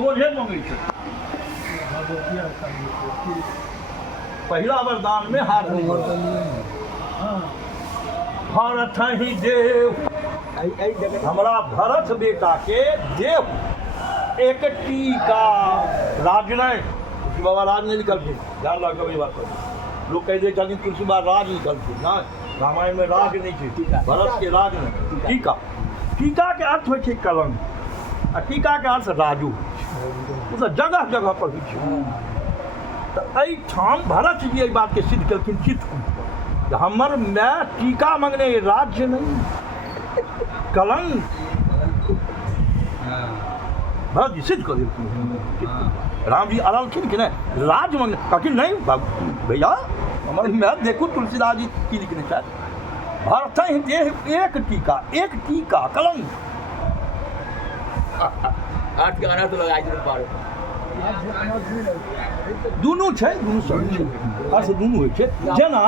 सोझे मांगे छे पहला वरदान में हाथ नहीं भरत ही देव हमारा भरत बेटा के देव एक टीका राज नहीं तुलसी बाबा राज नहीं निकलते ध्यान रखो ये बात लोग कह दे चलिए तुलसी बाबा राज निकलते ना रामायण में राज नहीं थे भरत के राज नहीं टीका टीका के अर्थ हो कलंक आ टीका के अर्थ राजू तो जगह जगह पर होइ छै तो एहिठाम भरत जी एहि बात के सिद्ध केलखिन चित्रकूट हमर मैं टीका मंगने राज्य नहीं कलंक भरत जी सिद्ध कर देलखिन राम जी अड़लखिन कि नहीं राज मंगने कहखिन नहीं भैया हमर मैं देखू तुलसीदास जी की लिखने चाहे भरत ही देह एक टीका कलंक आठ गाना तो लगाई दे पारो दुनू छै दुनू सब छै अर्थ दुनू होइ छै जेना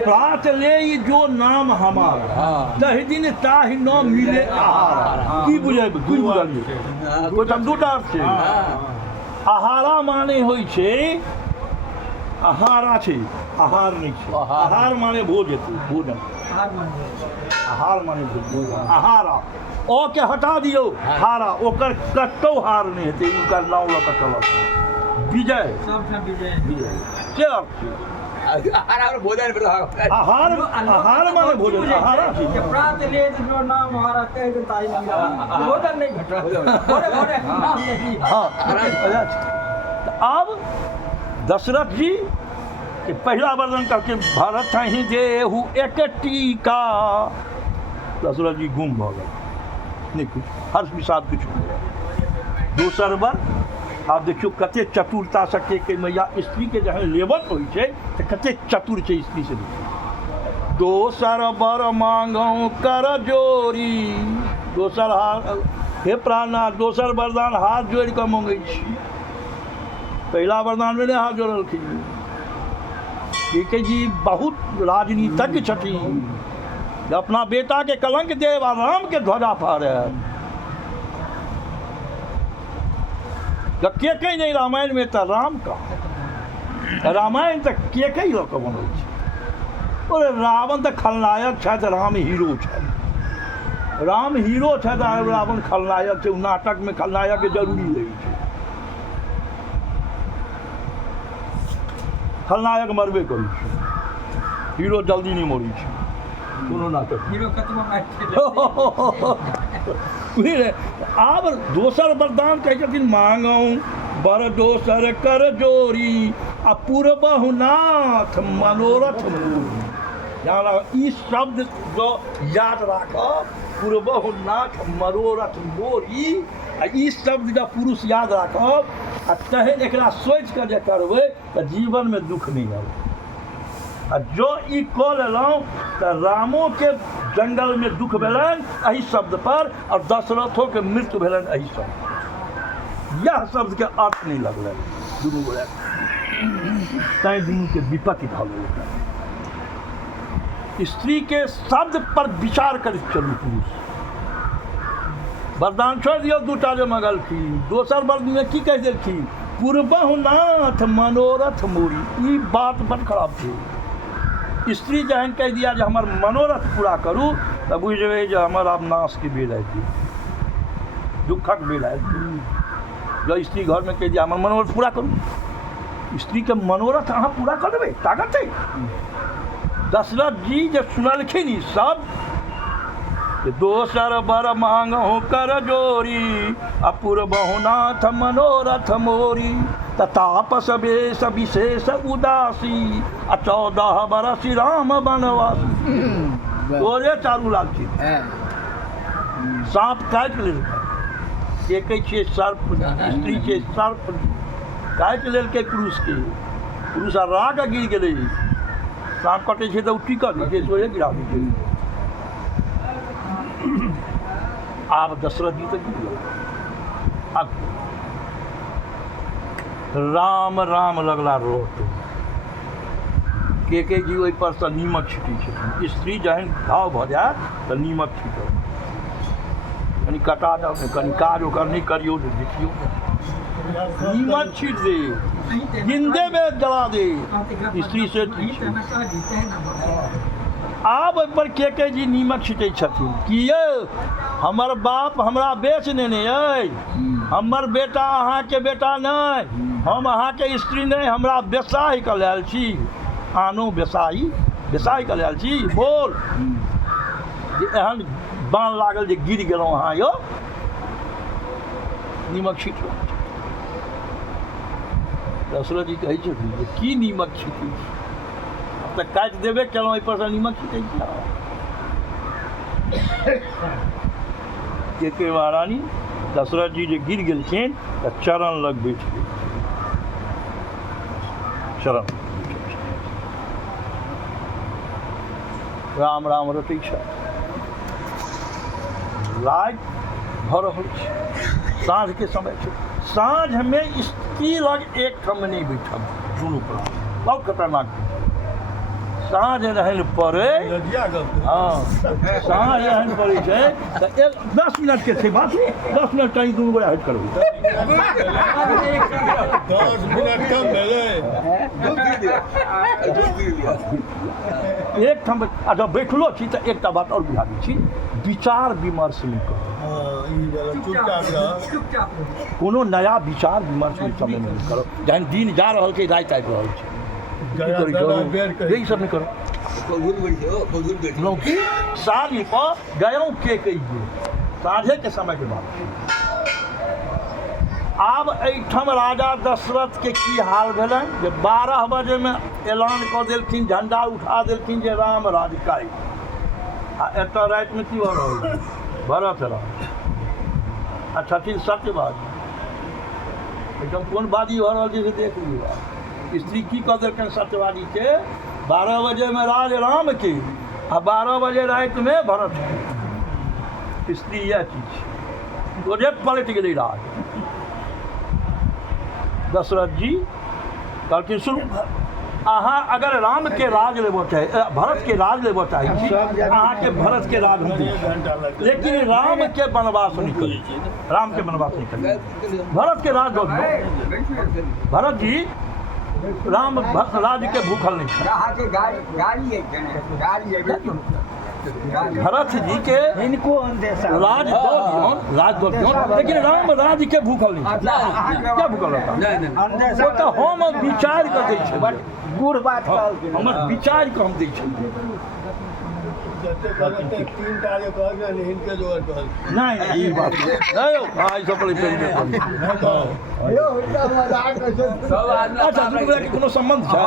प्रात ले जो नाम हमारा तहि दिन ताहि न मिले आहार की बुझेबै की बुझलियै ओहिठाम दूटा अर्थ छै आहारा माने होइ छै आहारा छै आहार नहीं छै आहार माने भोज हेतै भोजन आहार माने भोजन आहारा ओ के हटा दियो हारा ओकर कतौ हार नहीं हेतै उनकर नाम लऽ कऽ चलत विजय विजय के अर्थ छै आहार भोजन आहार आहार माने भोजन आहारा छै प्रात ले जो नाम हमारा कह देता है भोजन नहीं घट रहा अब दशरथ जी के पहला वर्णन करके भरत ही देहु एक टीका दशरथ जी गुम भऽ गेल नहीं कुछ हर्ष विषाद कुछ दोसर बर आप देखियो कते चतुरता से के मैया स्त्री के जहाँ लेवल होइ छै तऽ कते चतुर छै स्त्री से दोसर बर मांगौ कर जोरी दोसर हे प्राणनाथ दोसर वरदान हाथ जोड़ि कऽ मांगै छी पहला वरदान में हाथ जोड़लखिन के जी बहुत राजनीतिज्ञ छथिन अपना बेटा के कलंक देव राम के ध्वजा फाड़े के कहीं नहीं रामायण में तो राम का रामायण तो के कहीं लोग बनै छै और रावण तो खलनायक छथि राम हीरो छथि राम हीरो छथि रावण खलनायक छै नाटक में खलनायक के जरूरी रहै छै खलनायक मरबे करै छै हीरो जल्दी नहीं मरै छै कोनो नाटक हीरो कतबो आब दोसर वरदान कहै छथिन मांगौ बर दोसर कर जोरी आ पूर्वहु नाथ मनोरथ जाना ई शब्द जो याद राखब पूर्वहु नाथ मनोरथ मोरी आ ई शब्द जब पुरुष याद राखब आ तहन एकरा सोचि कऽ जे करबै तऽ जीवन में दुख नहीं आबै आ जो ई कऽ लेलहुँ तऽ रामो के जंगल में दुख भेलनि एहि शब्द पर और दशरथो के मृत्यु भेलनि एहि शब्द यह शब्द के अर्थ नहीं लगलै दुनू गोरा तैं दुनू के विपत्ति भऽ गेलै स्त्री के शब्द पर विचार करैत चलू पुरुष वरदान छोड़ि दियौ दूटा जे मंगलखिन दोसर वर्ग में की कहि देलखिन पूर्वहु नाथ मनोरथ मोरी ई बात बड़ खराब छै स्त्री जहन कह दिया जो हमार मनोरथ पूरा करूँ तब बुझ जेबै जो हमार आब नाश के बेल आबि दुखक बेल आबि जब स्त्री घर में कह दिया हमार मनोरथ पूरा करूँ स्त्री के मनोरथ अहाँ पूरा कर देबै ताकत है दशरथ जी जब सुनलखिन ई सब दोसर बर मांगहु कर जोरी अपूर्वहु नाथ मनोरथ मोरी तापस बेश विशेष उदासी 14 बरस राम बनवासी तोरे चारू लागथिन सांप काटि लेलकै देखै छियै सर्प स्त्री के सर्प काटि लेलकै पुरुष आ राग गिर गेलै सांप कटै छै तऽ ओ टिकट दै छै सोहे गिरा दै छै आब दशरथ जी तक अब राम राम लगला रोट के जी ओहि पर से नीमक छिटै छथिन स्त्री जहन घाव भऽ जायत तऽ नीमक छिटत कनि कटा दो कनि काज ओकर नहीं करियो ने देखियो नीमक छीट दे जिंदे में जला दे स्त्री से आब पर के जी नीमक छिटै छथिन किए हमर बाप हमरा बेच नेने अइ हमर बेटा अहाँके बेटा नहीं हम अहाँके स्त्री नहीं हमरा बेसाई कऽ लेल छी आनो बेसाई कऽ लेल छी बोल जे एहन बाण लागल जे गिर गेलहुँ अहाँ यौ नीमक छीट दशरथ जी कहै छथिन जे की नीमक छीटी तऽ काटि देबे केलहुँ एहिपर सँ नीमक छीटै के महारानी दशरथ जी जे गिर गेलखिन तऽ चरण लग बैठ गेल चरण राम राम रटै छथि राति भऽ रहल छै साँझके समय छै साँझमे स्त्री लग एक ठाम नहीं बैठब दुनू पर बहुत खतरनाक साँझ रहन पड़े हाँ साँझ रहन पड़े छै तऽ 10 मिनट के छै बात 10 मिनट टाइम दुनू गोरा हट करबै 10 मिनट कम भेलै एक ठाम जब बैठलो छी तऽ एकटा बात और बुझाबै छी विचार विमर्श नहीं करू कोनो नया विचार विमर्श नहीं समय में नहीं करो जहन दिन जा रहल छै राति आबि रहल छै यही सब नहीं करो कि साँझ पर गयों के कहिए साँझे के समय के बाद आब एहिठाम राजा दशरथ के की हाल भेलनि जे 12 बजे में ऐलान कऽ देलखिन झंडा उठा देलखिन जे राम राज काज आ एतऽ राति में की भऽ रहल छै भरत राम आ छथिन सत्यवादी एकदम कोन बादी भऽ रहल छै से देख लियौ स्त्री की कह देलखिन सत्यवादी के 12 बजे में राज राम के आ 12 बजे राति में भरत स्त्री यह चीज तो पलट गई राज दशरथ जी कहलखिन सुनू अहाँ अगर राम के राज लेबो चाहे भरत के राज लेबो चाहे अहाँ के भरत के राज लेकिन राम के वनवास नहीं करी राम के वनवास नहीं करी भरत के राज दो भरत जी राम राज के भूखल नहीं भरत जी के इनको राज दो लेकिन राम राज के भूखल नहीं क्या भूखल रहता वो तो हम विचार कर दै छै गुड़ बात हमर विचार के हम दै छै नहीं ई बात नहीं आई सब पहले अच्छा दुनू के कोनो संबंध छै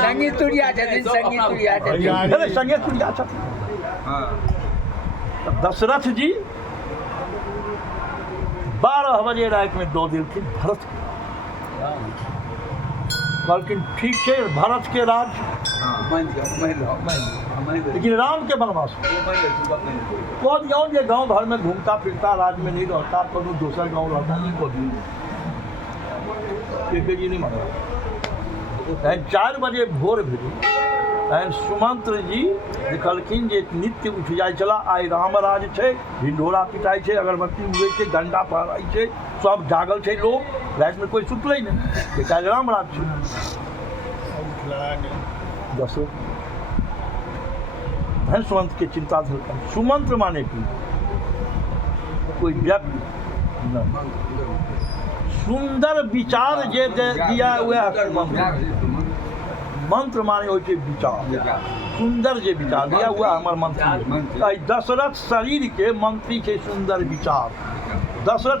संगीत तुरिया छथिन संगीत तुरिया छथिन दशरथ जी 12 बजे राति में दो देलखिन भरत कहलखिन ठीक छै भरत के राज लेकिन राम के वनवास कौन गाँव जे गाँव भर में घूमता फिरता राज में नहीं रहता कोनो दोसर गाँव रहता नहीं कौन जी नहीं माना 4 बजे भोर भेल तहन सुमंत्र जी देखलखिन जे नित्य उठ जाइ छला आइ राम राज छै ढिंढोरा पिटाई छै अगरबत्ती उड़ै छै डंडा फहराई छै सब जागल छै लोग राति में कोई सुतलै नहीं काल्हि राम राज छै दशरथ धन सुमंत्र के चिंता धरता सुमंत्र माने की कोई व्यक्ति नहीं सुंदर विचार जे दिया हुआ मंत्र माने हो विचार सुंदर जे विचार दिया हुआ हमार मंत्री दशरथ शरीर के मंत्री के सुंदर विचार दशरथ